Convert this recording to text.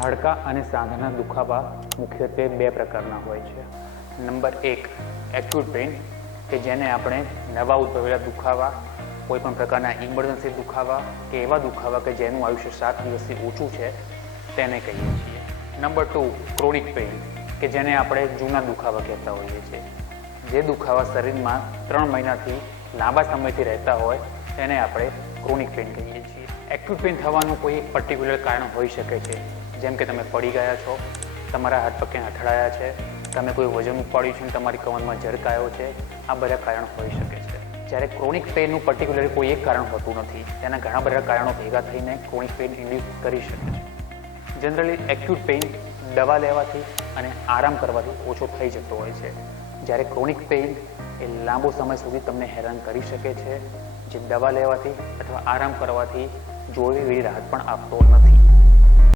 હાડકાં અને સાંધાના દુખાવા મુખ્યત્વે બે પ્રકારના હોય છે. નંબર 1 એક્યુટ પેઇન, કે જેને આપણે નવા ઉદ્ભવેલા દુખાવા, કોઈ પણ પ્રકારના ઇમરજન્સી દુખાવા કે એવા દુખાવા કે જેનું આયુષ્ય 7 દિવસથી ઓછું છે તેને કહીએ છીએ. નંબર 2 ક્રોનિક પેઇન, કે જેને આપણે જૂના દુખાવા કહેતા હોઈએ છીએ. જે દુખાવા શરીરમાં 3 મહિનાથી લાંબા સમયથી રહેતા હોય તેને આપણે ક્રોનિક પેઇન કહીએ છીએ. એક્યુટ પેઇન થવાનું કોઈ એક પર્ટિક્યુલર કારણ હોઈ શકે છે, જેમ કે તમે પડી ગયા છો, તમારા હાથ પગ ક્યાંય અથડાયા છે, તમે કોઈ વજન ઉપાડ્યું છે અને તમારી કમરમાં જર્ક આવ્યો છે, આ બધા કારણ હોઈ શકે છે. જ્યારે ક્રોનિક પેઇનનું પર્ટિક્યુલર કોઈ એક કારણ હોતું નથી, તેના ઘણા બધા કારણો ભેગા થઈને ક્રોનિક પેઇન ઇન્ડ્યુસ કરી શકે છે. જનરલી એક્યુટ પેઇન દવા લેવાથી અને આરામ કરવાથી ઓછો થઈ જતો હોય છે, જ્યારે ક્રોનિક પેઇન એ લાંબો સમય સુધી તમને હેરાન કરી શકે છે, જે દવા લેવાથી અથવા આરામ કરવાથી જોઈ એવી રાહત પણ આપતો નથી.